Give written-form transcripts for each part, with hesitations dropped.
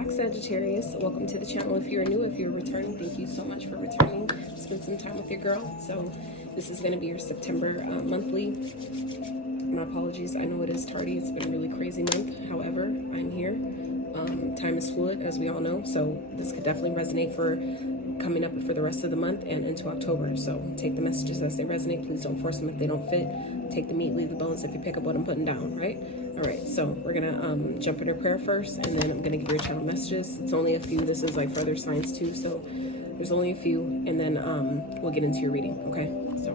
back, Sagittarius. Welcome to the channel. If you're new, if you're returning, thank you so much for returning. Spend some time with your girl. So this is going to be your September monthly. My apologies, I know it is tardy. It's been a really crazy month. However, I'm here. Time is fluid, as we all know, so this could definitely resonate for coming up for the rest of the month and into October. So take the messages as they resonate. Please don't force them if they don't fit. Take the meat, leave the bones if you pick up what I'm putting down, right? All right, so we're gonna jump into prayer first, and then I'm gonna give your channel messages. It's only a few. This is like for other signs too, so there's only a few, and then we'll get into your reading. Okay, so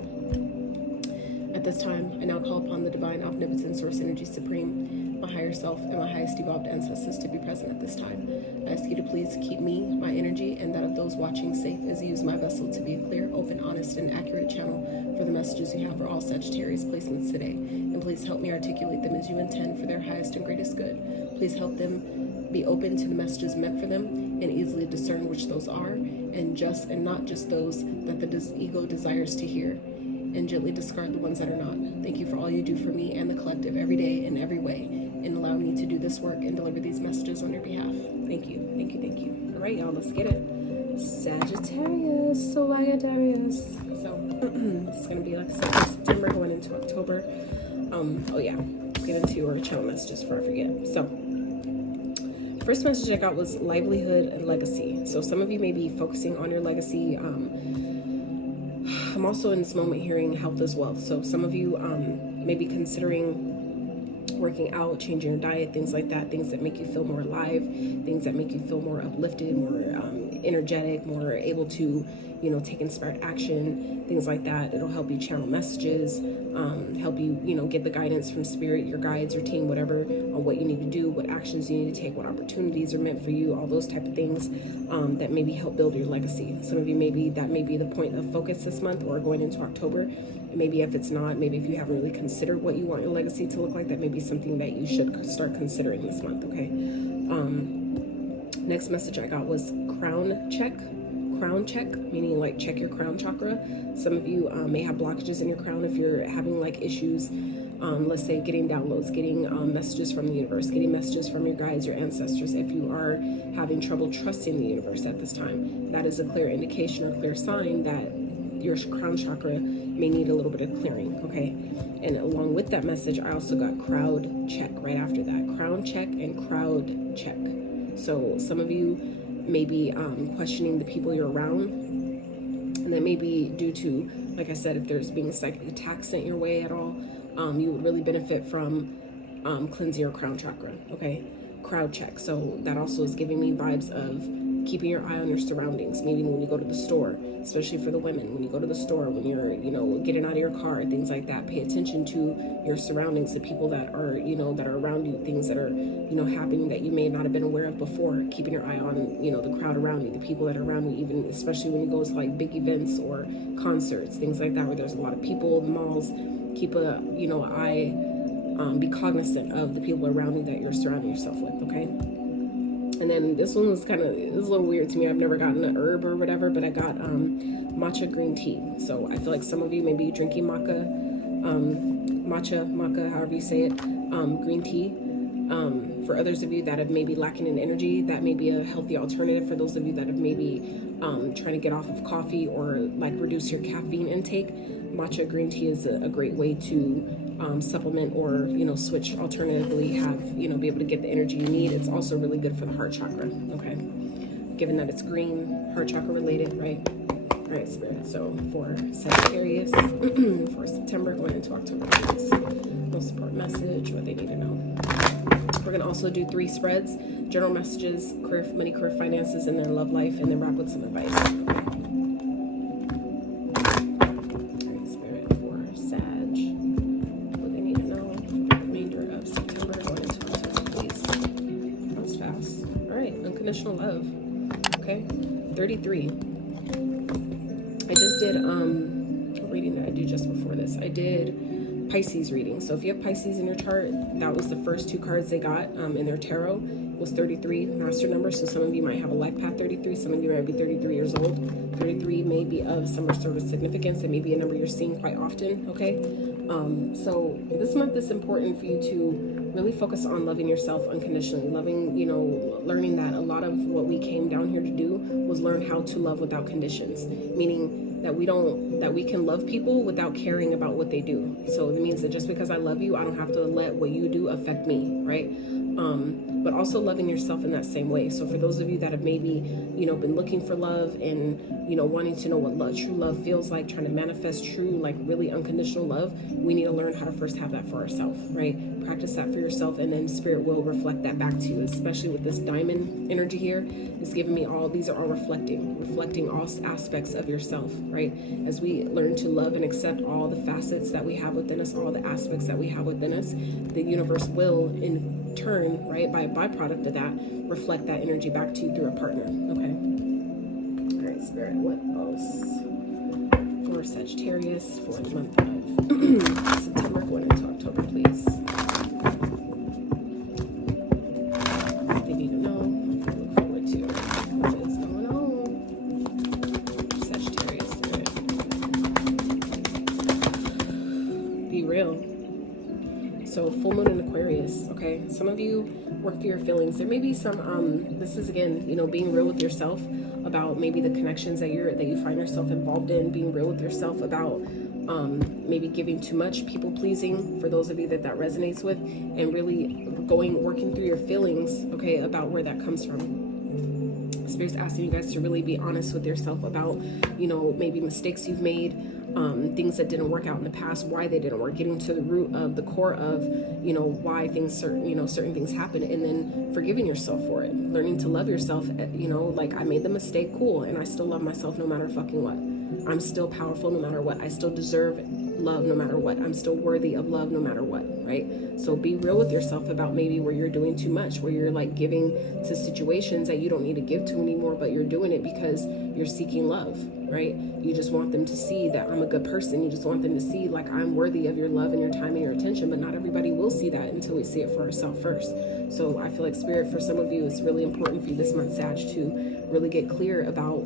at this time, I now call upon the divine, omnipotent source energy supreme, my higher self, and my highest evolved ancestors to be present at this time. I ask you to please keep me, my energy, and that of those watching safe as I use my vessel to be a clear, open, honest, and accurate channel for the messages you have for all Sagittarius placements today. And please help me articulate them as you intend for their highest and greatest good. Please help them be open to the messages meant for them and easily discern which those are, and not just those that the ego desires to hear, and gently discard the ones that are not. Thank you for all you do for me and the collective every day in every way, and allow me to do this work and deliver these messages on your behalf. Thank you, thank you, thank you. All right, y'all, let's get it. Sagittarius. So it's gonna be like September going into October. Oh yeah, let's get into your channel messages before I forget. So first message I got was livelihood and legacy. So some of you may be focusing on your legacy. I'm also in this moment hearing health as well. So some of you may be considering working out, changing your diet, things like that, things that make you feel more alive, things that make you feel more uplifted, more energetic, more able to, take inspired action, things like that. It'll help you channel messages, help you, get the guidance from spirit, your guides, your team, whatever, on what you need to do, what actions you need to take, what opportunities are meant for you, all those type of things that maybe help build your legacy. Some of you, that may be the point of focus this month or going into October. Maybe if it's not, maybe if you haven't really considered what you want your legacy to look like, that may be something that you should start considering this month, okay? Next message I got was crown check, meaning like check your crown chakra. Some of you may have blockages in your crown if you're having like issues, let's say getting downloads, getting messages from the universe, getting messages from your guides, your ancestors. If you are having trouble trusting the universe at this time, that is a clear indication or clear sign that your crown chakra may need a little bit of clearing, okay? And along with that message, I also got crowd check right after that. Crown check and crowd check. So some of you may be questioning the people you're around, and that may be due to, like I said, if there's being psychic attacks sent your way at all, you would really benefit from cleansing your crown chakra, okay? Crowd check. So that also is giving me vibes of keeping your eye on your surroundings. Maybe when you go to the store, especially for the women, when you go to the store, when you're, getting out of your car, things like that, pay attention to your surroundings, the people that are, that are around you, things that are, happening that you may not have been aware of before, keeping your eye on, the crowd around you, the people that are around you, even especially when you go to like big events or concerts, things like that, where there's a lot of people, the malls, keep a, eye, be cognizant of the people around you that you're surrounding yourself with, okay? And then this one was a little weird to me. I've never gotten an herb or whatever, but I got matcha green tea. So I feel like some of you may be drinking maca, however you say it, green tea. For others of you that have maybe lacking in energy, that may be a healthy alternative. For those of you that have maybe trying to get off of coffee or like reduce your caffeine intake, matcha green tea is a great way to supplement or switch, alternatively be able to get the energy you need. It's also really good for the heart chakra, okay, given that it's green, heart chakra related, right? All right, spirit. So for Sagittarius for September going into October, please, most important message, what they need to know. We're gonna also do 3 spreads: general messages, career, money, career, finances, and then love life, and then wrap with some advice. Unconditional love. Okay, 33. I just did reading that I did just before this. I did Pisces reading. So if you have Pisces in your chart, that was the first 2 cards they got in their tarot. Was 33 master number. So some of you might have a life path 33. Some of you might be 33 years old. 33 may be of some sort of significance. It may be a number you're seeing quite often. Okay, so this month is important for you to really focus on loving yourself unconditionally, loving, you know, learning that a lot of what we came down here to do was learn how to love without conditions, meaning that we can love people without caring about what they do. So it means that just because I love you, I don't have to let what you do affect me, right? But also loving yourself in that same way. So for those of you that have maybe, you know, been looking for love and, you know, wanting to know what true love feels like, trying to manifest true, like really unconditional love, we need to learn how to first have that for ourselves, right? Practice that for yourself, and then spirit will reflect that back to you, especially with this diamond energy here. It's giving me all, these are all reflecting all aspects of yourself, right? As we learn to love and accept all the facets that we have within us, all the aspects that we have within us, the universe will in turn, right, by a byproduct of that, reflect that energy back to you through a partner. Okay. All right, spirit, what else for Sagittarius for the month of September going into October, please? They need to know. Look forward to what is going on. Sagittarius, spirit. Be real. So full moon in Aquarius, okay? Some of you work through your feelings. There may be some, this is again, you know, being real with yourself about maybe the connections that you find yourself involved in, being real with yourself about maybe giving too much, people pleasing, for those of you that resonates with, and really working through your feelings, okay, about where that comes from. Spirit's asking you guys to really be honest with yourself about, you know, maybe mistakes you've made, things that didn't work out in the past, why they didn't work, getting to the root of the core of, you know, why certain things happen, and then forgiving yourself for it, learning to love yourself. You know, like, I made the mistake, cool, and I still love myself no matter fucking what. I'm still powerful no matter what. I still deserve love no matter what. I'm still worthy of love no matter what, right? So be real with yourself about maybe where you're doing too much, where you're like giving to situations that you don't need to give to anymore, but you're doing it because you're seeking love, right? You just want them to see that I'm a good person. You just want them to see like I'm worthy of your love and your time and your attention, but not everybody will see that until we see it for ourselves first. So I feel like spirit, for some of you, it's really important for you this month, Sag, to really get clear about,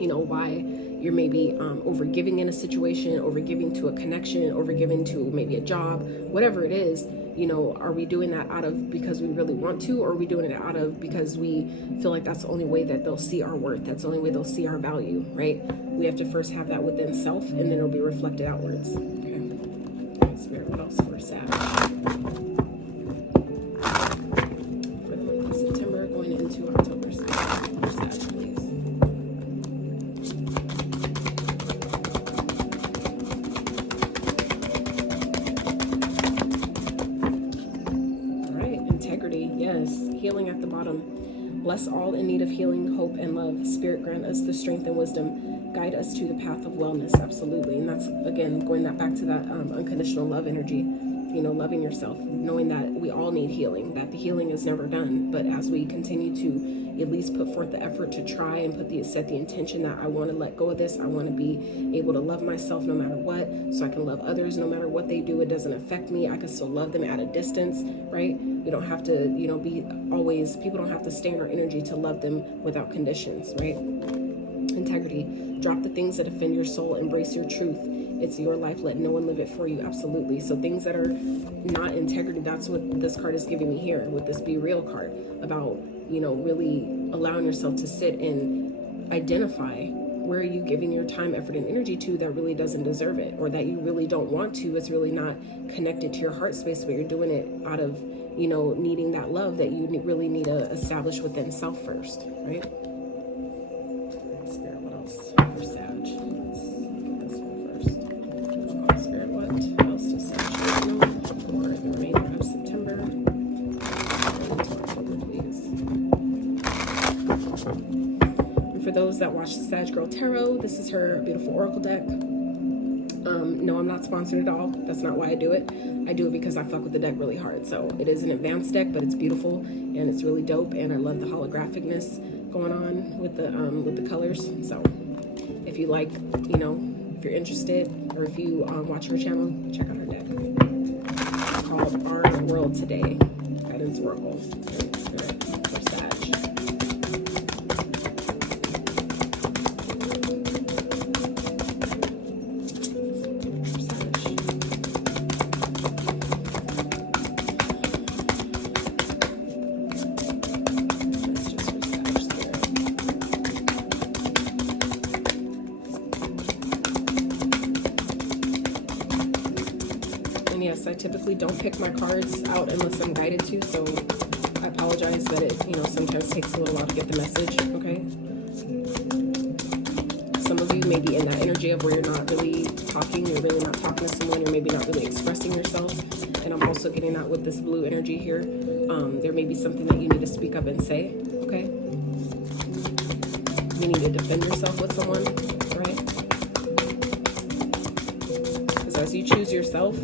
you know, why you're maybe overgiving in a situation, overgiving to a connection, overgiving to maybe a job, whatever it is. You know, are we doing that out of because we really want to, or are we doing it out of because we feel like that's the only way that they'll see our worth, that's the only way they'll see our value, right? We have to first have that within self, and then it'll be reflected outwards. Okay. All right, spirit, what else for Sag? For the month of September going into October, for Sag, please. Yes, healing at the bottom. Bless all in need of healing, hope, and love. Spirit, grant us the strength and wisdom. Guide us to the path of wellness. Absolutely. And that's, again, going back to that unconditional love energy. You know, loving yourself, knowing that we all need healing, that the healing is never done. But as we continue to at least put forth the effort to try and set the intention that I want to let go of this, I want to be able to love myself no matter what, so I can love others no matter what they do. It doesn't affect me. I can still love them at a distance, right? We don't have to, you know, people don't have to stay in our energy to love them without conditions, right? Integrity. Drop the things that offend your soul. Embrace your truth. It's your life. Let no one live it for you. Absolutely. So things that are not integrity, that's what this card is giving me here with this Be Real card, about, you know, really allowing yourself to sit and identify where are you giving your time, effort, and energy to that really doesn't deserve it, or that you really don't want to. It's really not connected to your heart space, but you're doing it out of, you know, needing that love that you really need to establish within self first, right? Spirit, what else for Sag? Let's get this one first. Spirit, what else does Sag know for the remainder of September? October, please. And for those that watch the Sag Girl Tarot, this is her beautiful oracle deck. No, I'm not sponsored at all. That's not why I do it. I do it because I fuck with the deck really hard. So it is an advanced deck, but it's beautiful and it's really dope. And I love the holographicness going on with the colors. So if you like, you know, if you're interested, or if you watch her channel, check out her deck. It's called Our World Today Guidance Oracle. Spirit for Sag. I typically don't pick my cards out unless I'm guided to, so I apologize that it, you know, sometimes takes a little while to get the message, okay? Some of you may be in that energy of where you're not really talking, you're really not talking to someone, you're maybe not really expressing yourself. And I'm also getting that with this blue energy here. There may be something that you need to speak up and say, okay? You need to defend yourself with someone, right? Because as you choose yourself,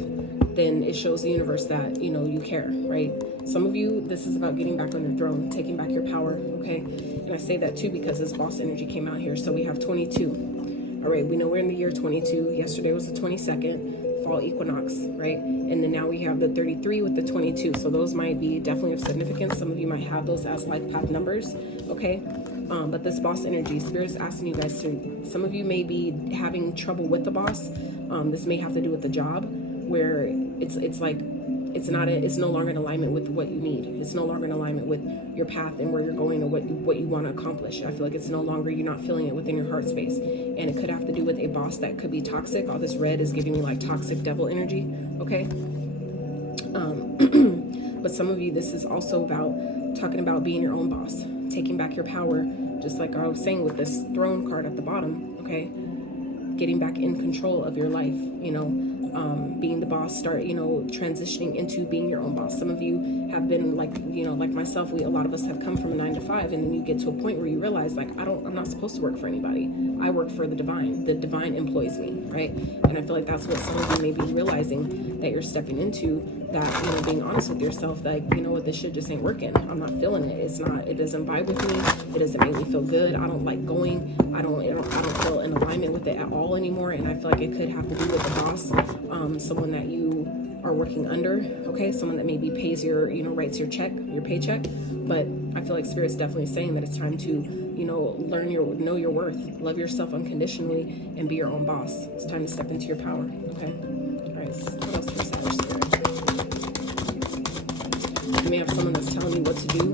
then it shows the universe that, you know, you care, right? Some of you, this is about getting back on your throne, taking back your power, okay? And I say that too because this boss energy came out here. So we have 22. All right, we know we're in the year 22. Yesterday was the 22nd, fall equinox, right? And then now we have the 33 with the 22. So those might be definitely of significance. Some of you might have those as life path numbers, okay? But this boss energy, Spirit is asking you guys to, some of you may be having trouble with the boss. This may have to do with the job, where it's like it's no longer in alignment with what you need. It's no longer in alignment with your path and where you're going and what you want to accomplish. I feel like it's no longer, you're not feeling it within your heart space. And it could have to do with a boss that could be toxic. All this red is giving me like toxic devil energy, okay? But some of you, this is also about talking about being your own boss, taking back your power, just like I was saying with this throne card at the bottom, okay? Getting back in control of your life, you know, being the boss, start, you know, transitioning into being your own boss. Some of you have been like, you know, like myself, a lot of us have come from a 9 to 5, and then you get to a point where you realize like, I'm not supposed to work for anybody. I work for the divine employs me, right? And I feel like that's what some of you may be realizing that you're stepping into, that, you know, being honest with yourself, like, you know what, this shit just ain't working. I'm not feeling it. It doesn't vibe with me. It doesn't make me feel good. I don't like going. I don't feel in alignment with it at all anymore. And I feel like it could have to do with the boss, someone that you are working under, okay? Someone that maybe pays your, you know, writes your check, your paycheck. But I feel like Spirit's definitely saying that it's time to, you know, know your worth, love yourself unconditionally, and be your own boss. It's time to step into your power, okay? All right, so what else for Sag Spirit? You may have someone that's telling you what to do,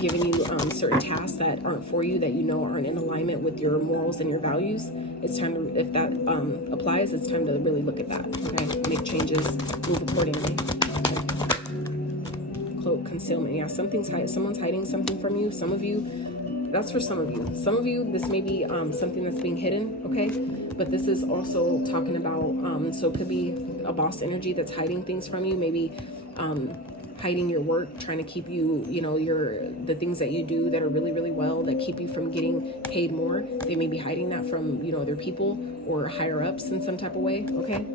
giving you certain tasks that aren't for you, that you know aren't in alignment with your morals and your values. It's time to, if that applies, it's time to really look at that, okay? Make changes, move accordingly. Okay. Cloak, concealment, yeah, someone's hiding something from you. Some of you, that's for some of you. Some of you, this may be something that's being hidden, okay? But this is also talking about, so it could be a boss energy that's hiding things from you, maybe hiding your work, trying to keep you, you know, the things that you do that are really, really well, that keep you from getting paid more. They may be hiding that from, you know, other people or higher ups in some type of way, okay?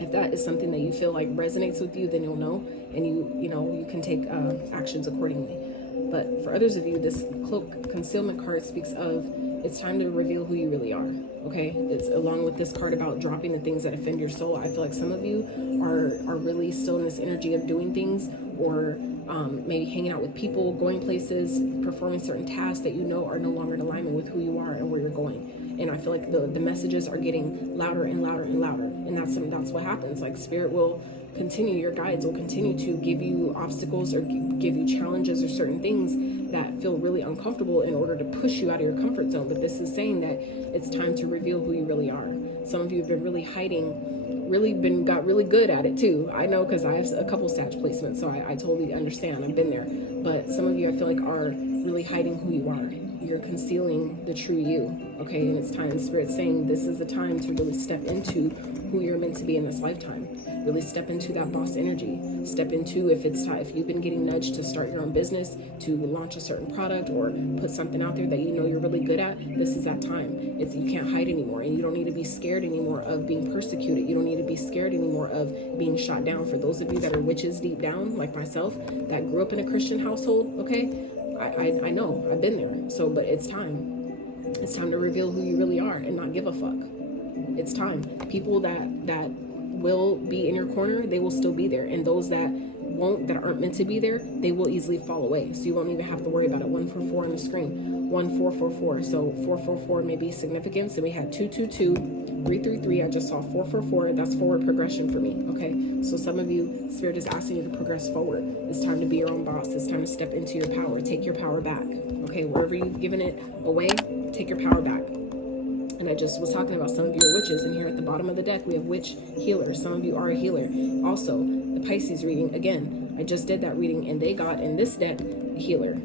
If that is something that you feel like resonates with you, then you'll know, and you can take actions accordingly. But for others of you, this cloak concealment card speaks of, it's time to reveal who you really are, okay? It's along with this card about dropping the things that offend your soul. I feel like some of you are really still in this energy of doing things, or maybe hanging out with people, going places, performing certain tasks that you know are no longer in alignment with who you are and where you're going. And I feel like the messages are getting louder and louder and louder. And that's what happens. Like Spirit will continue, your guides will continue to give you obstacles or give you challenges or certain things that feel really uncomfortable in order to push you out of your comfort zone. But this is saying that it's time to reveal who you really are. Some of you have been really hiding, got really good at it too. I know, because I have a couple Sag placements, so I totally understand. I've been there. But some of you, I feel like, are really hiding who you are. You're concealing the true you, okay? And it's time, Spirit's saying this is the time to really step into who you're meant to be in this lifetime. Really step into that boss energy. Step into, if you've been getting nudged to start your own business, to launch a certain product or put something out there that you know you're really good at, this is that time. You can't hide anymore, and you don't need to be scared anymore of being persecuted. You don't need to be scared anymore of being shot down. For those of you that are witches deep down, like myself, that grew up in a Christian household, okay? I know, I've been there. So, but it's time. It's time to reveal who you really are and not give a fuck. It's time. People that will be in your corner, they will still be there. And those that won't, that aren't meant to be there, they will easily fall away. So you won't even have to worry about it. 144 on the screen. 1444. So 444 may be significance. And we had 222, 333. I just saw 444. That's forward progression for me. Okay. So some of you, Spirit is asking you to progress forward. It's time to be your own boss. It's time to step into your power. Take your power back. Okay. Wherever you've given it away, take your power back. And I just was talking about some of you are witches, and here at the bottom of the deck we have witch, healer. Some of you are a healer. Also, the Pisces reading, again, I just did that reading, and they got in this deck healer.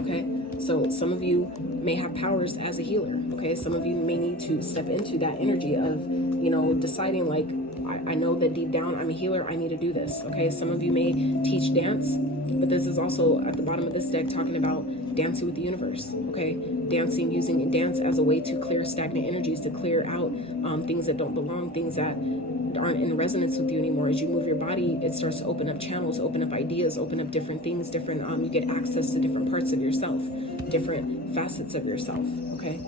Okay, so some of you may have powers as a healer. Okay, some of you may need to step into that energy of, you know, deciding like, I know that deep down I'm a healer, I need to do this. Okay, some of you may teach dance, but this is also at the bottom of this deck talking about dancing with the universe. Okay, dancing, using dance as a way to clear stagnant energies, to clear out things that don't belong, things that aren't in resonance with you anymore. As you move your body, it starts to open up channels, open up ideas, open up different things, different you get access to different parts of yourself, different facets of yourself. Okay.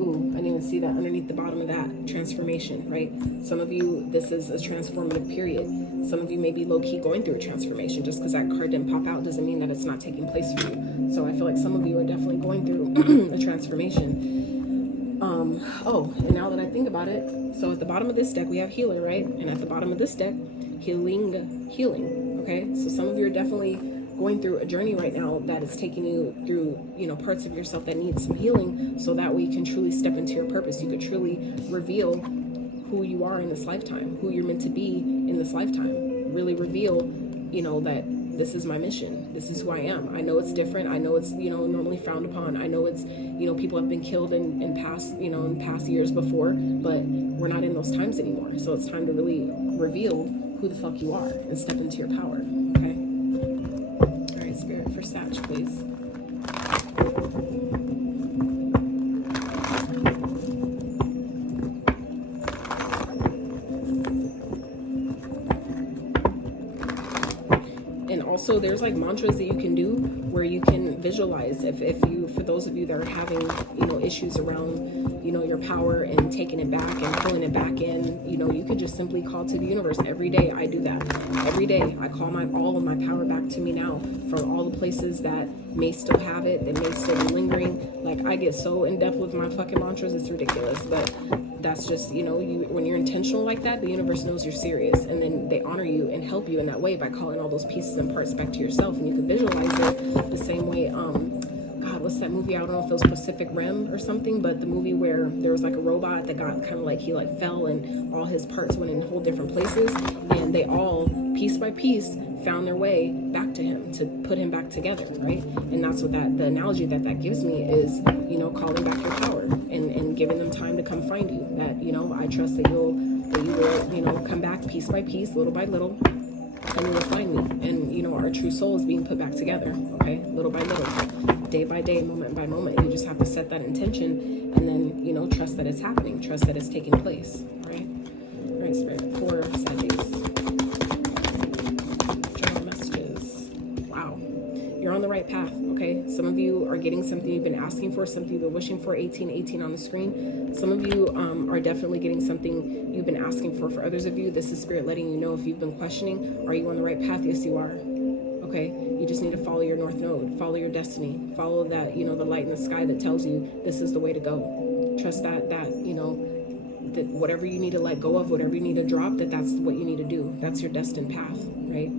Ooh, I didn't even see that underneath the bottom of that. Transformation, right? Some of you, this is a transformative period. Some of you may be low-key going through a transformation. Just because that card didn't pop out doesn't mean that it's not taking place for you. So I feel like some of you are definitely going through a transformation. Oh, and now that I think about it, so at the bottom of this deck we have healer, right? And at the bottom of this deck, healing, okay? So some of you are definitely going through a journey right now that is taking you through, you know, parts of yourself that need some healing, so that way you can truly step into your purpose. You could truly reveal who you are in this lifetime, who you're meant to be in this lifetime. Really reveal, you know, that this is my mission. This is who I am. I know it's different. I know it's, you know, normally frowned upon. I know it's, you know, people have been killed in past, you know, in past years before, but we're not in those times anymore. So it's time to really reveal who the fuck you are and step into your power. Okay. All right, Spirit for Sag, please. So there's like mantras that you can do where you can visualize if you, for those of you that are having, you know, issues around, you know, your power and taking it back and pulling it back in, you know, you could just simply call to the universe. Every day I do that. Every day I call all of my power back to me now, from all the places that may still have it, that may still be lingering. Like, I get so in depth with my fucking mantras, it's ridiculous. But that's just, you know, when you're intentional like that, the universe knows you're serious, and then they honor you and help you in that way by calling all those pieces and parts back to yourself. And you can visualize it the same way, God, what's that movie? I don't know if it was Pacific Rim or something, but the movie where there was like a robot that got kind of like, he like fell and all his parts went in whole different places, and they all, piece by piece, found their way back to him to put him back together, right? And that's what the analogy that gives me is, you know, calling back your power and giving them time to come find you. That, you know, I trust that you will, you know, come back piece by piece, little by little, and you will find me. And, you know, our true soul is being put back together, okay? Little by little, day by day, moment by moment. You just have to set that intention, and then, you know, trust that it's happening, trust that it's taking place, all right? All right, Spirit, for Sagittarius. You're on the right path, okay? Some of you are getting something you've been asking for, something you've been wishing for. 18 on the screen. Some of you are definitely getting something you've been asking for. For others of you, this is Spirit letting you know, if you've been questioning, are you on the right path? Yes, you are. Okay, you just need to follow your north node, follow your destiny, follow that, you know, the light in the sky that tells you this is the way to go. Trust that you know, that whatever you need to let go of, whatever you need to drop, that's what you need to do. That's your destined path, right?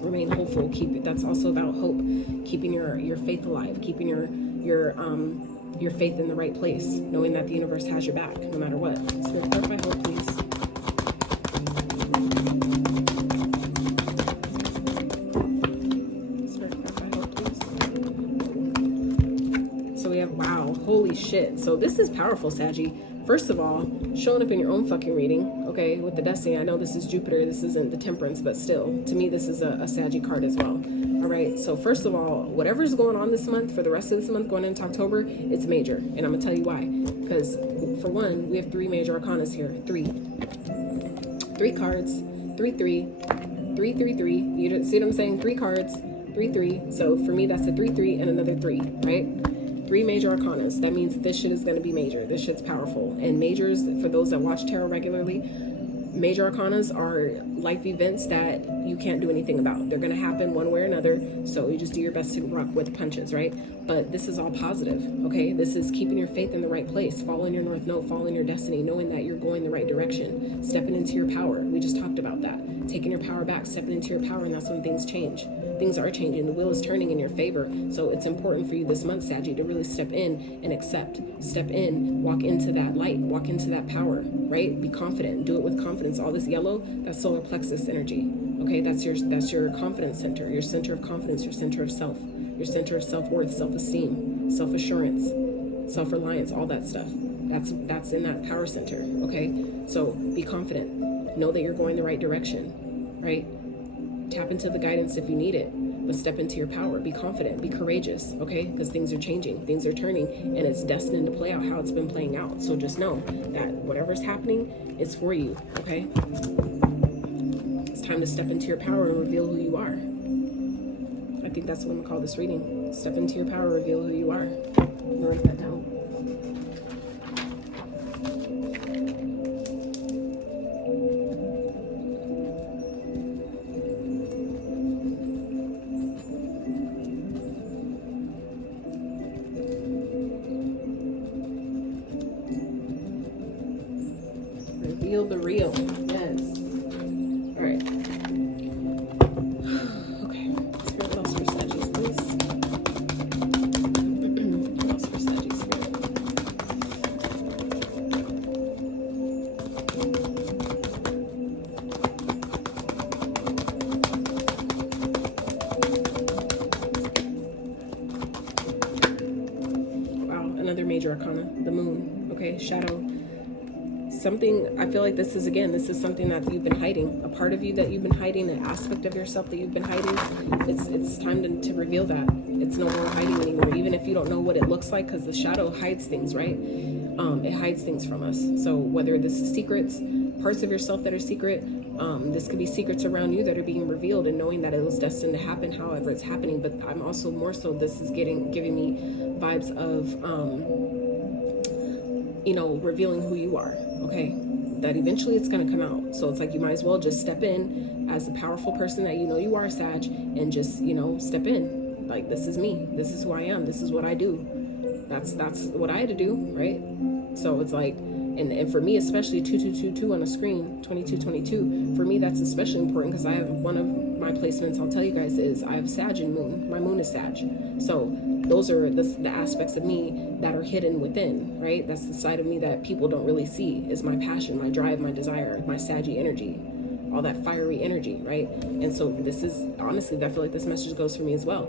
Remain hopeful. That's also about hope, keeping your faith alive, keeping your faith in the right place, knowing that the universe has your back no matter what. Spirit, clarify hope, please. Spirit, clarify hope, please. So we have, wow, holy shit. So this is powerful, Saggy. First of all, showing up in your own fucking reading, okay, with the destiny. I know this is Jupiter, this isn't the temperance, but still, to me, this is a Saggy card as well. All right, so first of all, whatever's going on this month, for the rest of this month, going into October, it's major. And I'm gonna tell you why. Because for one, we have 3 major arcanas here. 3 cards, 3, 3, 3, 3, 3. You see what I'm saying? 3 cards, 3, 3. So for me, that's a 3, 3 and another 3, right? 3 major arcanas. That means this shit is going to be major. This shit's powerful. And majors, for those that watch tarot regularly, major arcanas are life events that you can't do anything about. They're going to happen one way or another. So you just do your best to rock with the punches, right? But this is all positive, okay? This is keeping your faith in the right place, following your north node, following your destiny, knowing that you're going the right direction, stepping into your power. We just talked about that. Taking your power back, stepping into your power, and that's when things change. things are changing. The wheel is turning in your favor. So it's important for you this month, Saggy, to really step in and accept. Step in, walk into that light, walk into that power, right? Be confident, do it with confidence. All this yellow, that's solar plexus energy. Okay, that's your confidence center, your center of confidence, your center of self, your center of self-worth, self-esteem, self-assurance, self-reliance, all that stuff. That's in that power center, okay? So be confident. Know that you're going the right direction, right? Tap into the guidance if you need it, but step into your power. Be confident, be courageous, okay? Because things are changing, things are turning, and it's destined to play out how it's been playing out. So just know that whatever's happening is for you, okay? It's time to step into your power and reveal who you are. I think that's what I'm gonna call this reading. Step into your power, reveal who you are. I'm gonna write that down. Reveal the real. Yes. All right. Okay. Spirit, what else for Sagittarius, please? What else for Sagittarius, Spirit? Wow, another major arcana, the moon. Okay, shadow. Something, I feel like this is something that you've been hiding, a part of you that you've been hiding, an aspect of yourself that you've been hiding. It's time to reveal that. It's no more hiding anymore, even if you don't know what it looks like, because the shadow hides things, right? It hides things from us. So whether this is secrets, parts of yourself that are secret, this could be secrets around you that are being revealed, and knowing that it was destined to happen however it's happening. But I'm also more so, this is giving me vibes of revealing who you are, okay? That eventually it's going to come out. So it's like, you might as well just step in as the powerful person that you are, Sag, and just, step in. Like, this is me. This is who I am. This is what I do. That's what I had to do, right? So it's like, and for me, especially 2222 on the screen, 2222, for me, that's especially important because I have one of my placements, I'll tell you guys, is I have Sag and Moon. My Moon is Sag. So those are the aspects of me that are hidden within, right? That's the side of me that people don't really see, is my passion, my drive, my desire, my Saggy energy, all that fiery energy, right? And so this is, honestly, I feel like this message goes for me as well,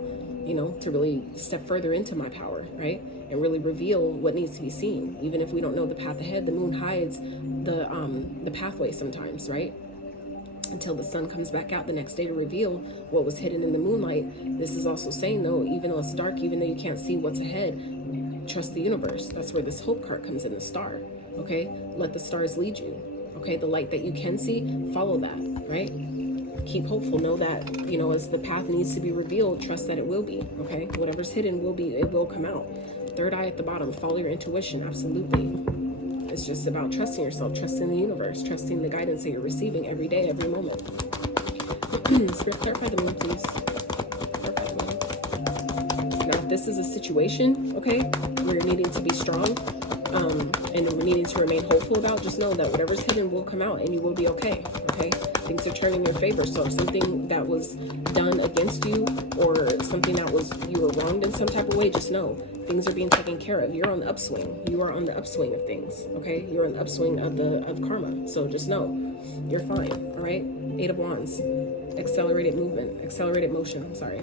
to really step further into my power, right? And really reveal what needs to be seen. Even if we don't know the path ahead, the moon hides the pathway sometimes, right? Until the sun comes back out the next day to reveal what was hidden in the moonlight. This is also saying, though, even though it's dark, even though you can't see what's ahead, trust the universe. That's where this hope card comes in, the star, okay? Let the stars lead you, okay? The light that you can see, follow that, right? Keep hopeful. Know that, as the path needs to be revealed, trust that it will be, okay? Whatever's hidden it will come out. Third eye at the bottom, follow your intuition, absolutely. It's just about trusting yourself, trusting the universe, trusting the guidance that you're receiving every day, every moment. Spirit, clarify the moon, please. Clarify the moon. Now, if this is a situation, okay, where you're needing to be strong, and we're needing to remain hopeful about, just know that whatever's hidden will come out and you will be okay, okay? Things are turning in your favor. So if something that was done against you, or something that you were wronged in some type of way, just know things are being taken care of. You're on the upswing. You are on the upswing of things, okay? You're on the upswing of karma. So just know you're fine, all right? 8 of Wands, accelerated movement, accelerated motion, I'm sorry.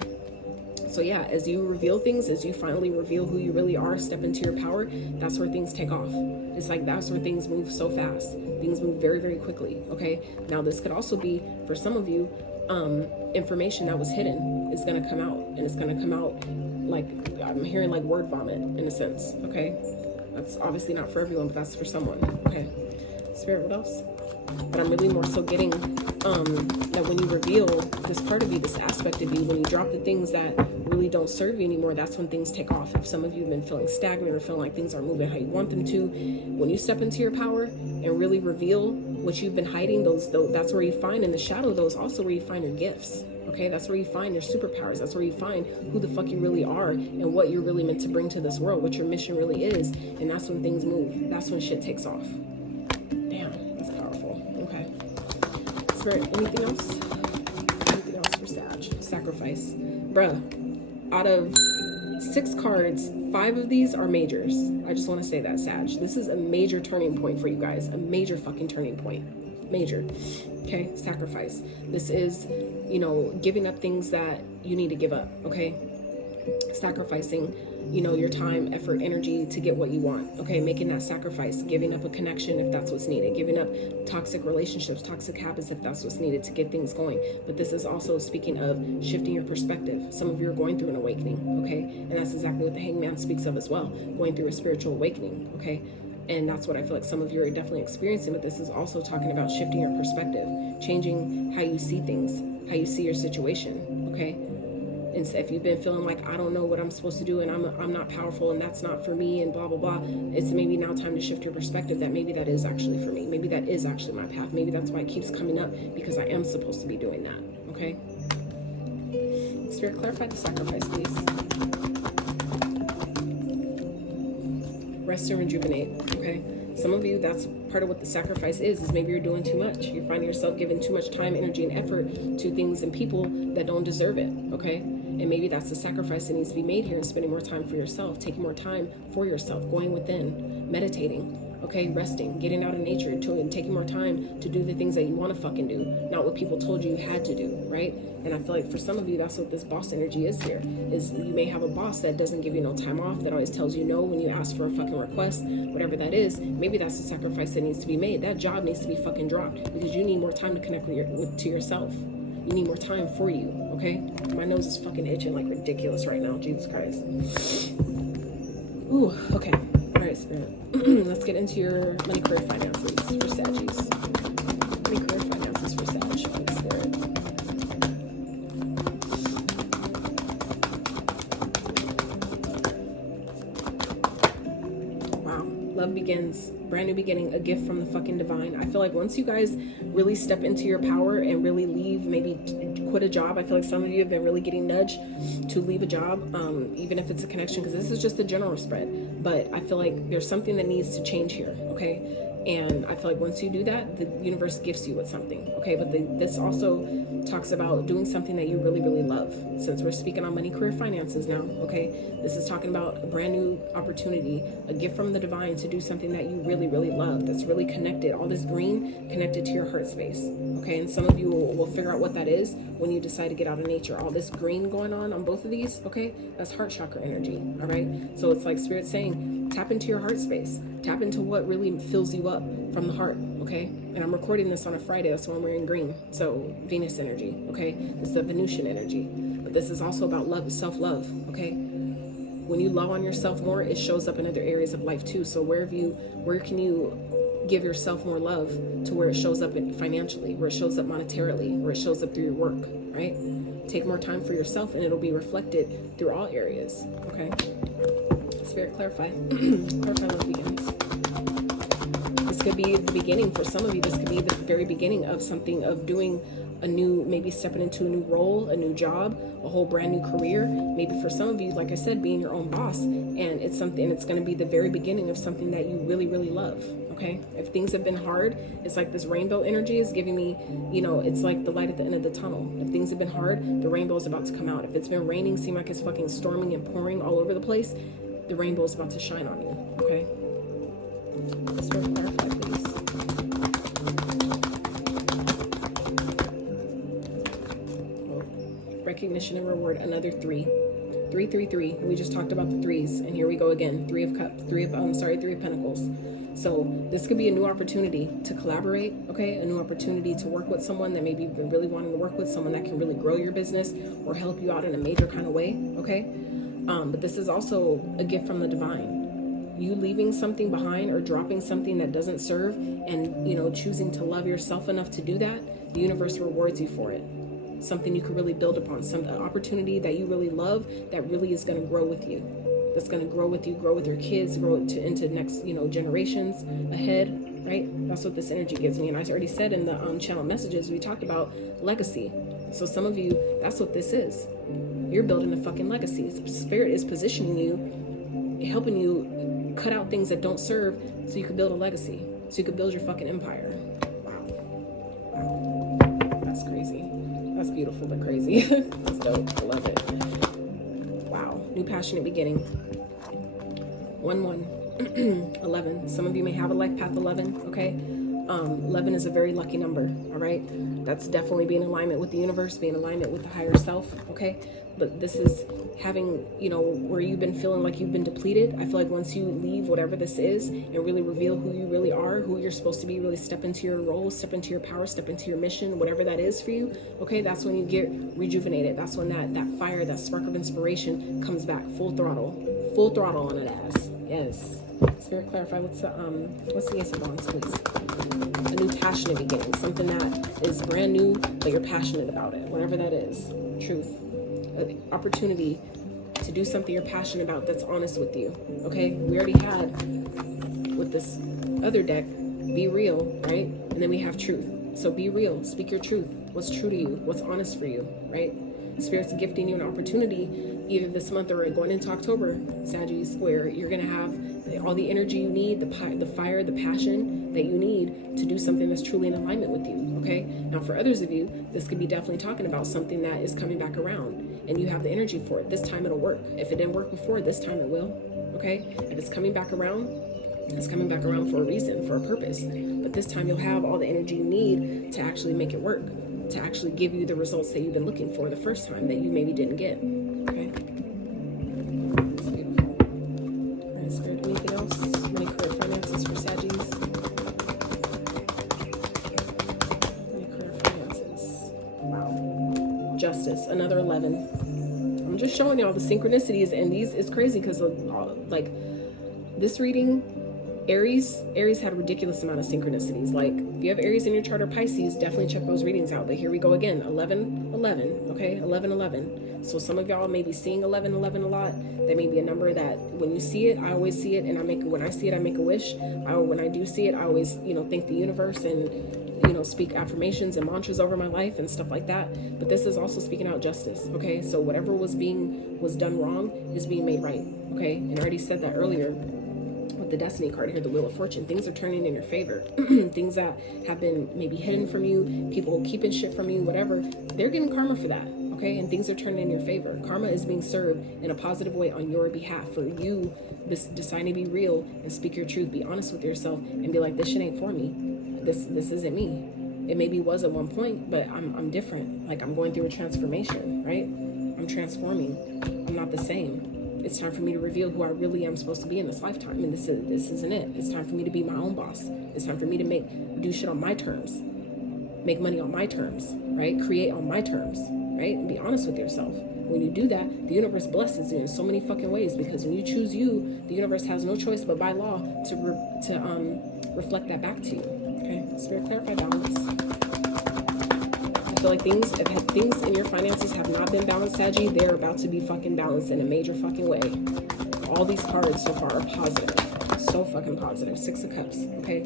So yeah, as you reveal things, as you finally reveal who you really are, step into your power, that's where things take off. It's like, that's where things move so fast. Things move very, very quickly, okay? Now, this could also be, for some of you, information that was hidden is going to come out. And it's going to come out like, I'm hearing like word vomit in a sense, okay? That's obviously not for everyone, but that's for someone, okay? Spirit, what else? But I'm really more so getting that when you reveal this part of you, this aspect of you, when you drop the things that really don't serve you anymore, that's when things take off. If some of you have been feeling stagnant or feeling like things aren't moving how you want them to, when you step into your power and really reveal what you've been hiding, that's where you find in the shadow, those also where you find your gifts. Okay, that's where you find your superpowers. That's where you find who the fuck you really are and what you're really meant to bring to this world, what your mission really is. And that's when things move. That's when shit takes off. Damn, that's powerful. Okay. Spirit, anything else? Anything else for Sag? sacrifice. Bruh, out of 6 cards, 5 of these are majors. I just want to say that, Sag. This is a major turning point for you guys. A major fucking turning point. Major. Okay? Sacrifice. This is, you know, giving up things that you need to give up. Okay? Sacrificing, you know, your time, effort, energy to get what you want. Okay? Making that sacrifice. Giving up a connection if that's what's needed. Giving up toxic relationships, toxic habits if that's what's needed to get things going. But this is also speaking of shifting your perspective. Some of you are going through an awakening. Okay? And that's exactly what the Hangman speaks of as well. Going through a spiritual awakening. Okay? And that's what I feel like some of you are definitely experiencing. But this is also talking about shifting your perspective. Changing how you see things. How you see your situation. Okay? And if you've been feeling like, I don't know what I'm supposed to do and I'm not powerful and that's not for me and blah, blah, blah, it's maybe now time to shift your perspective that maybe that is actually for me. Maybe that is actually my path. Maybe that's why it keeps coming up, because I am supposed to be doing that. Okay? Spirit, clarify the sacrifice, please. Rest and rejuvenate. Okay? Some of you, that's part of what the sacrifice is maybe you're doing too much. You're finding yourself giving too much time, energy, and effort to things and people that don't deserve it. Okay? And maybe that's the sacrifice that needs to be made here, and spending more time for yourself, taking more time for yourself, going within, meditating, okay, resting, getting out in nature, and taking more time to do the things that you want to fucking do, not what people told you you had to do, right? And I feel like for some of you, that's what this boss energy is here, is you may have a boss that doesn't give you no time off, that always tells you no when you ask for a fucking request, whatever that is. Maybe that's the sacrifice that needs to be made. That job needs to be fucking dropped, because you need more time to connect to yourself. You need more time for you, okay? My nose is fucking itching like ridiculous right now. Jesus Christ. Ooh, okay. All right, Spirit. Let's get into your money, career, finances for Saggies. Money, career, finances for Sag, please, Spirit. Wow. Love begins. Brand new beginning, a gift from the fucking divine. I feel like once you guys really step into your power and really leave, maybe quit a job, I feel like some of you have been really getting nudged to leave a job, even if it's a connection, because this is just a general spread. But I feel like there's something that needs to change here, okay? And I feel like once you do that, the universe gifts you with something, okay? But this also talks about doing something that you really, really love. Since we're speaking on money, career, finances now, okay? This is talking about a brand new opportunity, a gift from the divine to do something that you really, really love, that's really connected. All this green connected to your heart space, okay? And some of you will figure out what that is when you decide to get out of nature. All this green going on both of these, okay? That's heart chakra energy, all right? So it's like Spirit saying, tap into your heart space. Tap into what really fills you up from the heart, okay? And I'm recording this on a Friday, so I'm wearing green. So Venus energy, okay? It's the Venusian energy. But this is also about love, self-love, okay? When you love on yourself more, it shows up in other areas of life too. So where can you give yourself more love to where it shows up financially, where it shows up monetarily, where it shows up through your work, right? Take more time for yourself and it'll be reflected through all areas, okay? Spirit, clarify. Clarify love begins. This could be the beginning for some of you. This could be the very beginning of something, of doing a new, maybe stepping into a new role, a new job, a whole brand new career. Maybe for some of you, like I said, being your own boss, and it's something, it's going to be the very beginning of something that you really, really love. Okay? If things have been hard, it's like this rainbow energy is giving me, you know, it's like the light at the end of the tunnel. If things have been hard, the rainbow is about to come out. If it's been raining, seem like it's fucking storming and pouring all over the place, the rainbow is about to shine on you. Okay? Spirit, clarify, please. Recognition and reward, another 3. 3, 3, 3. We just talked about the threes, and here we go again. 3 of cups, 3 of Pentacles. So this could be a new opportunity to collaborate, okay? A new opportunity to work with someone that maybe you've been really wanting to work with, someone that can really grow your business or help you out in a major kind of way, okay? But this is also a gift from the divine. You leaving something behind or dropping something that doesn't serve, and, you know, choosing to love yourself enough to do that, the universe rewards you for it. Something you could really build upon, some opportunity that you really love that really is going to grow with you. That's going to grow with you, grow with your kids, grow into next, you know, generations ahead, right? That's what this energy gives me. And I already said in the channel messages, we talked about legacy. So some of you, that's what this is. You're building a fucking legacy. Spirit is positioning you, helping you cut out things that don't serve so you can build a legacy, so you can build your fucking empire. Wow. That's crazy. That's That's beautiful but crazy. That's dope. I love it. Wow. New passionate beginning. 1-1. 11. Some of you may have a life path 11, okay? 11 is a very lucky number, all right? That's definitely being in alignment with the universe, being in alignment with the higher self, okay? But this is having, you know, where you've been feeling like you've been depleted. I feel like once you leave whatever this is and really reveal who you really are, who you're supposed to be, really step into your role, step into your power, step into your mission, whatever that is for you, okay? That's when you get rejuvenated. That's when that fire, that spark of inspiration comes back full throttle on that ass. Yes. Spirit, clarify what's the Ace of Wands, please. A new passionate beginning, something that is brand new, but you're passionate about it, whatever that is. Truth. An opportunity to do something you're passionate about that's honest with you. Okay, we already had with this other deck, be real, right? And then we have truth. So be real, speak your truth. What's true to you? What's honest for you, right? Spirit's gifting you an opportunity either this month or going into October, Sagittarius, where you're gonna have all the energy you need, the fire, the passion that you need to do something that's truly in alignment with you. Okay, now for others of you, this could be definitely talking about something that is coming back around and you have the energy for it. This time it'll work. If it didn't work before, this time it will. Okay, if it's coming back around, it's coming back around for a reason, for a purpose. But this time you'll have all the energy you need to actually make it work, to actually give you the results that you've been looking for the first time that you maybe didn't get. Okay, that's beautiful. All right, Spirit, anything else? Money, career, finances for Sagittarius? Justice, another 11. I'm just showing y'all the synchronicities, and these is crazy because like this reading, Aries had a ridiculous amount of synchronicities. Like if you have Aries in your chart or Pisces, definitely check those readings out. But here we go again, 11-11, okay, 11-11. So some of y'all may be seeing 11-11 a lot. That may be a number that when you see it, I always see it, and when I see it, I make a wish. When I do see it, I always, you know, thank the universe and, you know, speak affirmations and mantras over my life and stuff like that. But this is also speaking out justice, okay? So whatever was done wrong is being made right, okay? And I already said that earlier with the Destiny card here, the Wheel of Fortune. Things are turning in your favor. Things that have been maybe hidden from you, people keeping shit from you, whatever, they're getting karma for that, okay? And things are turning in your favor. Karma is being served in a positive way on your behalf for you deciding to be real and speak your truth, be honest with yourself, and be like, this shit ain't for me. This isn't me. It maybe was at one point, but I'm different. Like I'm going through a transformation, right? I'm transforming. I'm not the same. It's time for me to reveal who I really am supposed to be in this lifetime, and this isn't it. It's time for me to be my own boss. It's time for me to do shit on my terms, make money on my terms, right? Create on my terms, right? And be honest with yourself. When you do that, the universe blesses you in so many fucking ways, because when you choose you, the universe has no choice but by law to reflect that back to you. Okay, Spirit, clarify balance. I feel like things in your finances have not been balanced, Saggy. They're about to be fucking balanced in a major fucking way. All these cards so far are positive. So fucking positive. 6 of Cups, okay?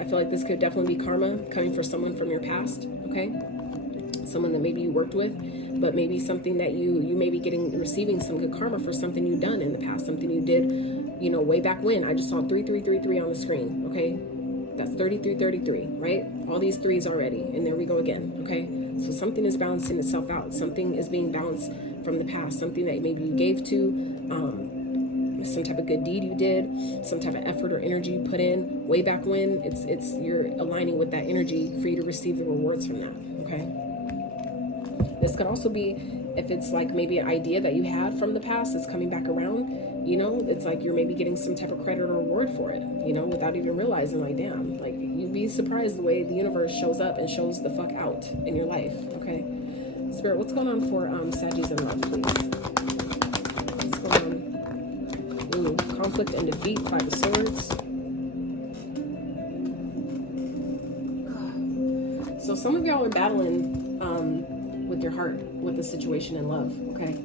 I feel like this could definitely be karma coming for someone from your past, okay? Someone that maybe you worked with, but maybe something that you may be receiving some good karma for something you've done in the past, something you did, you know, way back when. I just saw 3333 on the screen, okay? That's 3333, right? All these threes already, and there we go again, okay? So something is balancing itself out. Something is being balanced from the past, something that maybe you gave to, some type of good deed you did, some type of effort or energy you put in way back when. It's you're aligning with that energy for you to receive the rewards from that, okay? This could also be if it's like maybe an idea that you had from the past that's coming back around, you know, it's like you're maybe getting some type of credit or reward for it, you know, without even realizing, like, damn, like you'd be surprised the way the universe shows up and shows the fuck out in your life, okay? Spirit, what's going on for Sagittarius in love, please? What's going on? Ooh, conflict and defeat, 5 of Swords. So some of y'all are battling with your heart, with the situation in love, okay?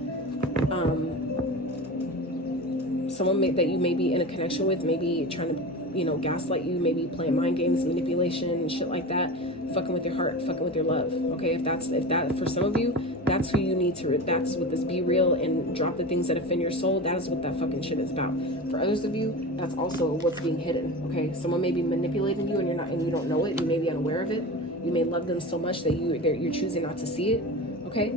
Someone that you may be in a connection with, maybe trying to, you know, gaslight you, maybe playing mind games, manipulation, and shit like that, fucking with your heart, fucking with your love, okay? If that for some of you, that's who you need to, that's what this be real and drop the things that offend your soul, that is what that fucking shit is about. For others of you, that's also what's being hidden, okay? Someone may be manipulating you and you don't know it, you may be unaware of it. You may love them so much that you're choosing not to see it. okay?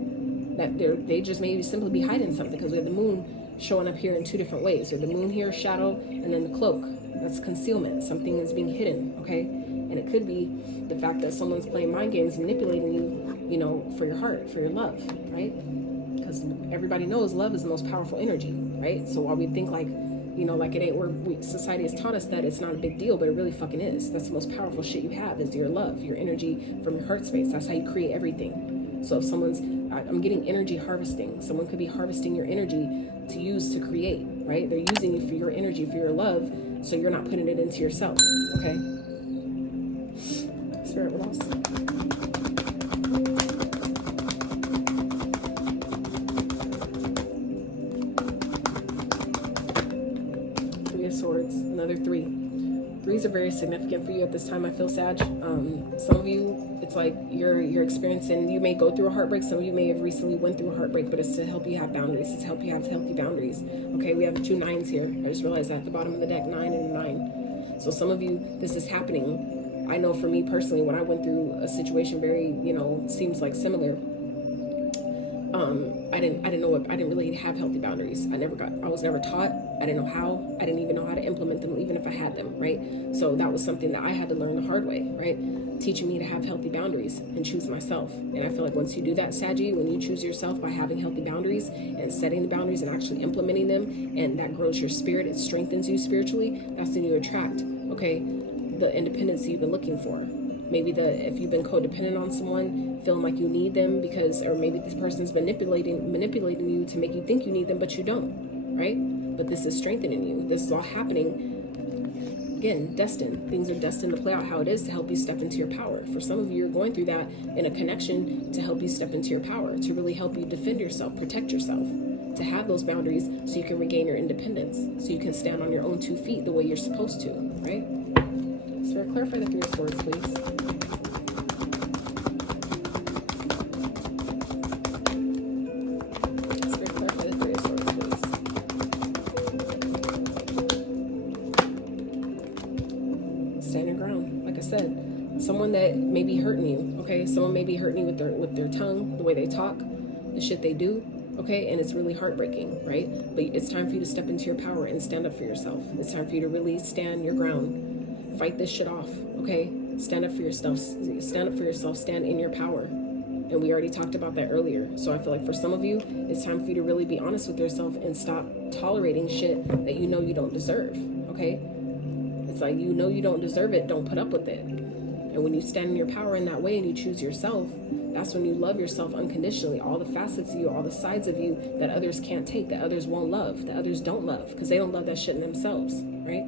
That they just maybe simply be hiding something, because we have the moon showing up here in two different ways. Or the moon here, shadow, and then the cloak. That's concealment. Something is being hidden, okay? And it could be the fact that someone's playing mind games, manipulating you, you know, for your heart, for your love, right? Because everybody knows love is the most powerful energy, right? So while we think like, you know, like it ain't, society has taught us that it's not a big deal, but it really fucking is. That's the most powerful shit you have, is your love, your energy from your heart space. That's how you create everything. So if someone's, I'm getting energy harvesting. Someone could be harvesting your energy to use to create, right? They're using you for your energy, for your love, so you're not putting it into yourself, okay? Spirit, what else? Three of Swords, another 3. 3s are very significant for you at this time, I feel, Sag. Some of you, it's like you're experiencing, you may go through a heartbreak. Some of you may have recently went through a heartbreak, but it's to help you have boundaries. It's to help you have healthy boundaries. Okay, we have 2 9s here. I just realized that at the bottom of the deck, 9 and 9. So some of you, this is happening. I know for me personally, when I went through a situation very, you know, seems like similar, I didn't really have healthy boundaries. I was never taught. I didn't know how. I didn't even know how to implement them, even if I had them, right? So that was something that I had to learn the hard way, right? Teaching me to have healthy boundaries and choose myself. And I feel like once you do that, Saggy, when you choose yourself by having healthy boundaries and setting the boundaries and actually implementing them, and that grows your spirit, it strengthens you spiritually, that's when you attract, okay, the independence you've been looking for. Maybe if you've been codependent on someone, feeling like you need them or maybe this person's manipulating you to make you think you need them, but you don't, right? But this is strengthening you. This is all happening, again, destined. Things are destined to play out how it is to help you step into your power. For some of you, you're going through that in a connection to help you step into your power, to really help you defend yourself, protect yourself, to have those boundaries so you can regain your independence, so you can stand on your own 2 feet the way you're supposed to, right? So clarify the 3 of Swords, please. Someone that may be hurting you, okay? Someone may be hurting you with their tongue, the way they talk, the shit they do, okay? And it's really heartbreaking, right? But it's time for you to step into your power and stand up for yourself. It's time for you to really stand your ground. Fight this shit off, okay? Stand up for yourself. Stand up for yourself. Stand in your power. And we already talked about that earlier. So I feel like for some of you, it's time for you to really be honest with yourself and stop tolerating shit that you know you don't deserve, okay? It's like, you know you don't deserve it, don't put up with it. And when you stand in your power in that way and you choose yourself, that's when you love yourself unconditionally. All the facets of you, all the sides of you that others can't take, that others won't love, that others don't love, because they don't love that shit in themselves, right?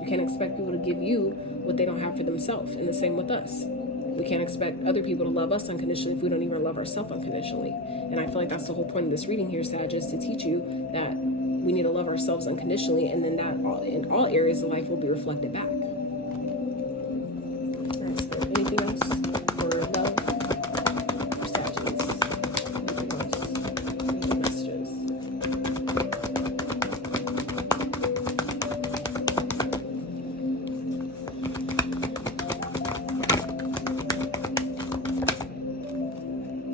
You can't expect people to give you what they don't have for themselves. And the same with us. We can't expect other people to love us unconditionally if we don't even love ourselves unconditionally. And I feel like that's the whole point of this reading here, Sag, is to teach you that we need to love ourselves unconditionally, and then that in all areas of life will be reflected back. Anything else for love, for Sagittarius? Anything else? Any messages?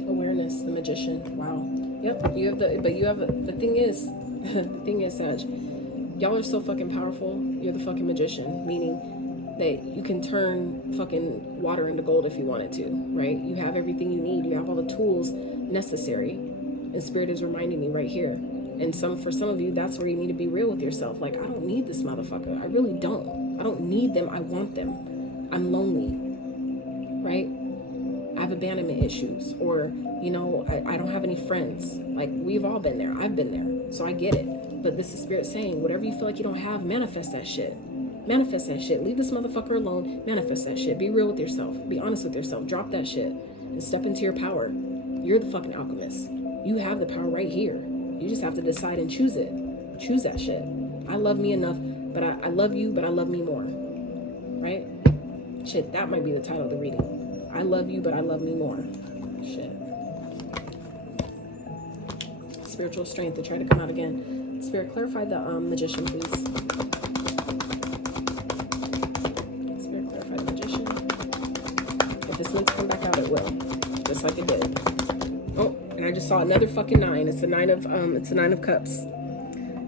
Awareness, the Magician. Wow. Yep. The thing is, Sag, y'all are so fucking powerful. You're the fucking Magician, meaning that you can turn fucking water into gold if you wanted to, right? You have everything you need. You have all the tools necessary. And Spirit is reminding me right here. And for some of you, that's where you need to be real with yourself. Like, I don't need this motherfucker. I really don't. I don't need them. I want them. I'm lonely, right? I have abandonment issues, or, you know, I don't have any friends. Like, we've all been there. I've been there. So I get it. But this is Spirit saying, whatever you feel like you don't have, manifest that shit. Manifest that shit. Leave this motherfucker alone. Manifest that shit. Be real with yourself. Be honest with yourself. Drop that shit and step into your power. You're the fucking alchemist. You have the power right here. You just have to decide and choose it. Choose that shit. I love me enough, but I love you, but I love me more. Right? Shit, that might be the title of the reading. I love you, but I love me more. Shit. Spiritual strength to try to come out again. Spirit, clarify the Magician, please. If it's meant to come back out, it will. Just like it did. Oh. I just saw another fucking 9. It's the 9 of Cups.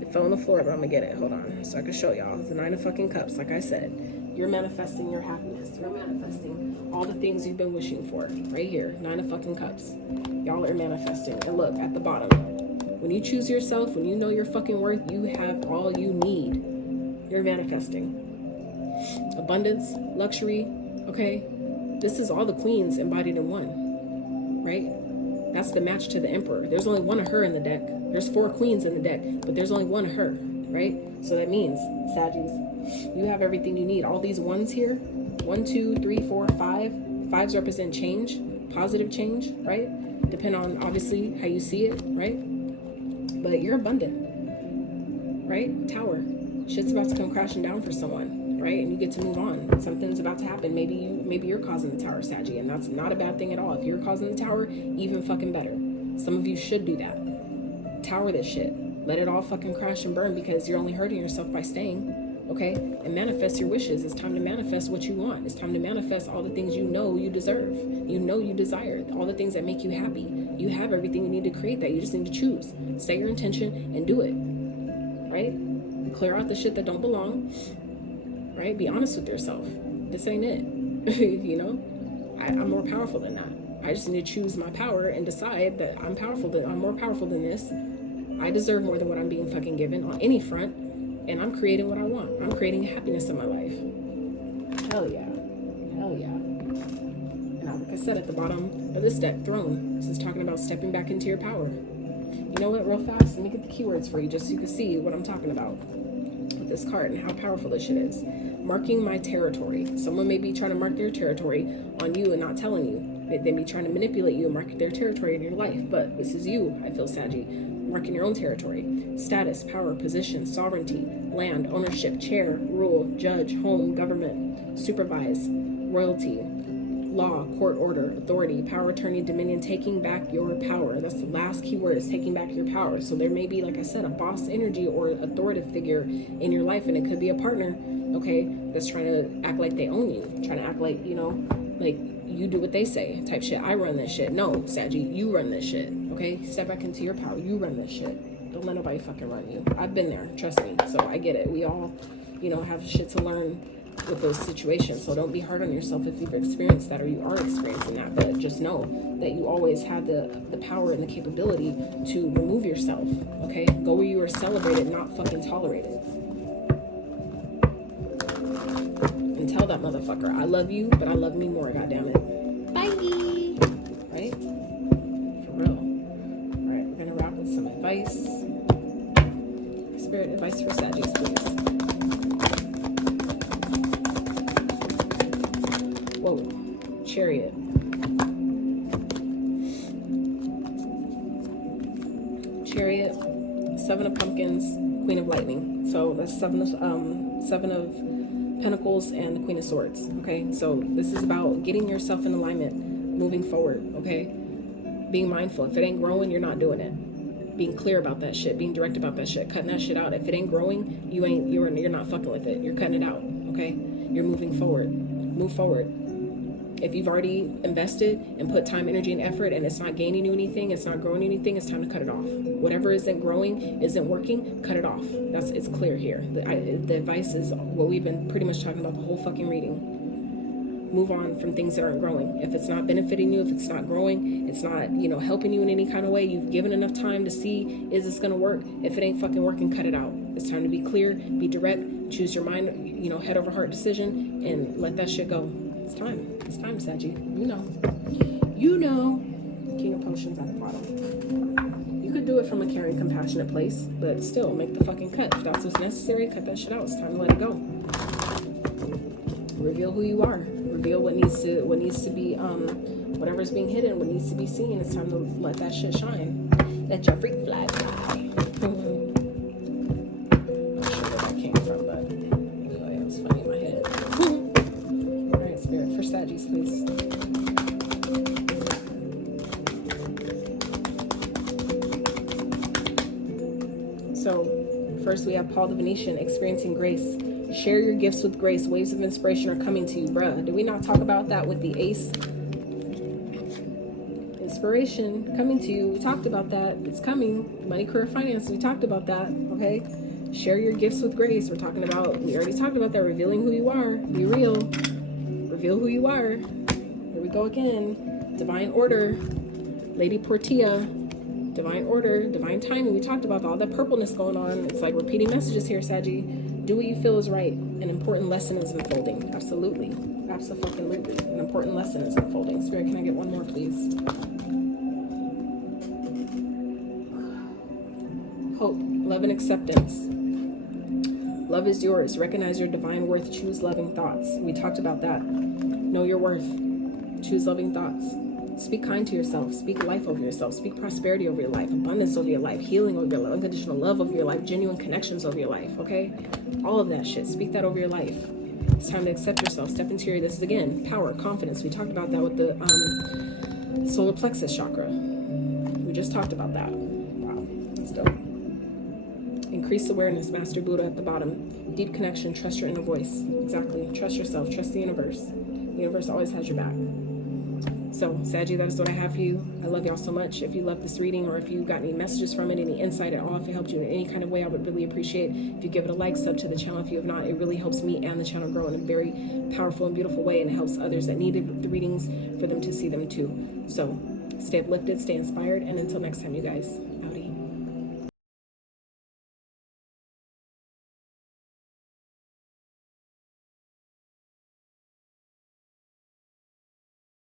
It fell on the floor, but I'm gonna get it. Hold on, so I can show y'all. It's the 9 of fucking Cups. Like I said, you're manifesting your happiness. You're manifesting all the things you've been wishing for. Right here, 9 of fucking Cups. Y'all are manifesting. And look at the bottom. When you choose yourself, when you know your fucking worth, you have all you need. You're manifesting abundance, luxury. Okay, this is all the queens embodied in one, right? That's the match to the Emperor. There's only one of her in the deck. There's 4 queens in the deck, but there's only one of her, right? So that means, Saggies, you have everything you need. All these ones here, 1, 2, 3, 4, 5. 5s represent change, positive change, right? Depend on, obviously, how you see it, right? But you're abundant, right? Tower. Shit's about to come crashing down for someone, right? And you get to move on. Something's about to happen. Maybe you're causing the tower, Saggy, and that's not a bad thing at all. If you're causing the tower, even fucking better. Some of you should do that. Tower this shit. Let it all fucking crash and burn, because you're only hurting yourself by staying, okay? And manifest your wishes. It's time to manifest what you want. It's time to manifest all the things you know you deserve. You know you desire. All the things that make you happy. You have everything you need to create that. You just need to choose. Set your intention and do it, right? Clear out the shit that don't belong, right? Be honest with yourself. This ain't it. You know, I'm more powerful than that. I just need to choose my power and decide that I'm more powerful than this. I deserve more than what I'm being fucking given on any front, and I'm creating what I want. I'm creating happiness in my life. Hell yeah. Hell yeah. And like I said, at the bottom of this deck, Throne. This is talking about stepping back into your power. You know what, real fast, let me get the keywords for you just so you can see what I'm talking about with this card and how powerful this shit is. Marking my territory. Someone may be trying to mark their territory on you and not telling you. They may be trying to manipulate you and mark their territory in your life, but this is you, I feel, Saggy, marking your own territory. Status, power, position, sovereignty, land, ownership, chair, rule, judge, home, government, supervise, royalty, law, court order, authority, power, attorney, dominion, taking back your power. That's the last key word, is taking back your power. So there may be, like I said, a boss energy or authoritative figure in your life, and it could be a partner, okay, that's trying to act like they own you, trying to act like, you know, like you do what they say type shit. I run this shit. No, Saggy, you run this shit, okay? Step back into your power. You run this shit. Don't let nobody fucking run you. I've been there, trust me. So I get it. We all, you know, have shit to learn with those situations, so don't be hard on yourself if you've experienced that or you are experiencing that, but just know that you always have the power and the capability to remove yourself, okay? Go where you are celebrated, not fucking tolerated. And tell that motherfucker, I love you, but I love me more, goddammit. Bye! Right? For real. Alright, we're gonna wrap with some advice. Spirit advice for Saggies, please. Whoa, Chariot. Chariot, 7 of Pumpkins, Queen of Lightning. So that's 7 of Pentacles and the Queen of Swords. Okay, so this is about getting yourself in alignment, moving forward. Okay, being mindful. If it ain't growing, you're not doing it. Being clear about that shit, being direct about that shit, cutting that shit out. If it ain't growing, you're not fucking with it. You're cutting it out. Okay, you're moving forward. Move forward. If you've already invested and put time, energy, and effort, and it's not gaining you anything, it's not growing anything, it's time to cut it off. Whatever isn't growing, isn't working, cut it off. It's clear here. The advice is what we've been pretty much talking about the whole fucking reading. Move on from things that aren't growing. If it's not benefiting you, if it's not growing, it's not, you know, helping you in any kind of way, you've given enough time to see, is this going to work? If it ain't fucking working, cut it out. It's time to be clear, be direct, choose your mind, you know, head over heart decision, and let that shit go. It's time. It's time, Saggy. You know. You know. King of Potions at the bottom. You could do it from a caring, compassionate place, but still, make the fucking cut. If that's what's necessary, cut that shit out. It's time to let it go. Reveal who you are. Reveal what needs to be, whatever's being hidden, what needs to be seen. It's time to let that shit shine. Let your freak flag fly. I'm not sure where that came from, but anyway, it was funny in my head. Spirit for Saggies, please. So, first we have Paul the Venetian, experiencing grace. Share your gifts with grace. Waves of inspiration are coming to you, bruh. Did we not talk about that with the Ace? inspiration coming to you. We talked about that. It's coming. Money, career, finance. We talked about that. Okay. Share your gifts with grace. We already talked about that. Revealing who you are. Be real. Reveal who you are. Here we go again. Divine order. Lady Portia. Divine order. Divine timing. We talked about all that purpleness going on. It's like repeating messages here, Saggy. Do what you feel is right. An important lesson is unfolding. Absolutely. Absolutely. An important lesson is unfolding. Spirit, can I get one more, please? Hope, love, and acceptance. Love is yours. Recognize your divine worth. Choose loving thoughts. We talked about that. Know your worth. Choose loving thoughts. Speak kind to yourself. Speak life over yourself. Speak prosperity over your life. Abundance over your life. Healing over your life. Unconditional love over your life. Genuine connections over your life. Okay? All of that shit. Speak that over your life. It's time to accept yourself. Step into your, this is again, power, confidence. We talked about that with the solar plexus chakra. We just talked about that. Wow, that's dope. Increase awareness, Master Buddha at the bottom. Deep connection, trust your inner voice. Exactly. Trust yourself, trust the universe. The universe always has your back. So, Saggy, that is what I have for you. I love y'all so much. If you love this reading or if you got any messages from it, any insight at all, if it helped you in any kind of way, I would really appreciate if you give it a like, sub to the channel if you have not. It really helps me and the channel grow in a very powerful and beautiful way, and it helps others that needed the readings for them to see them too. So, stay uplifted, stay inspired, and until next time, you guys.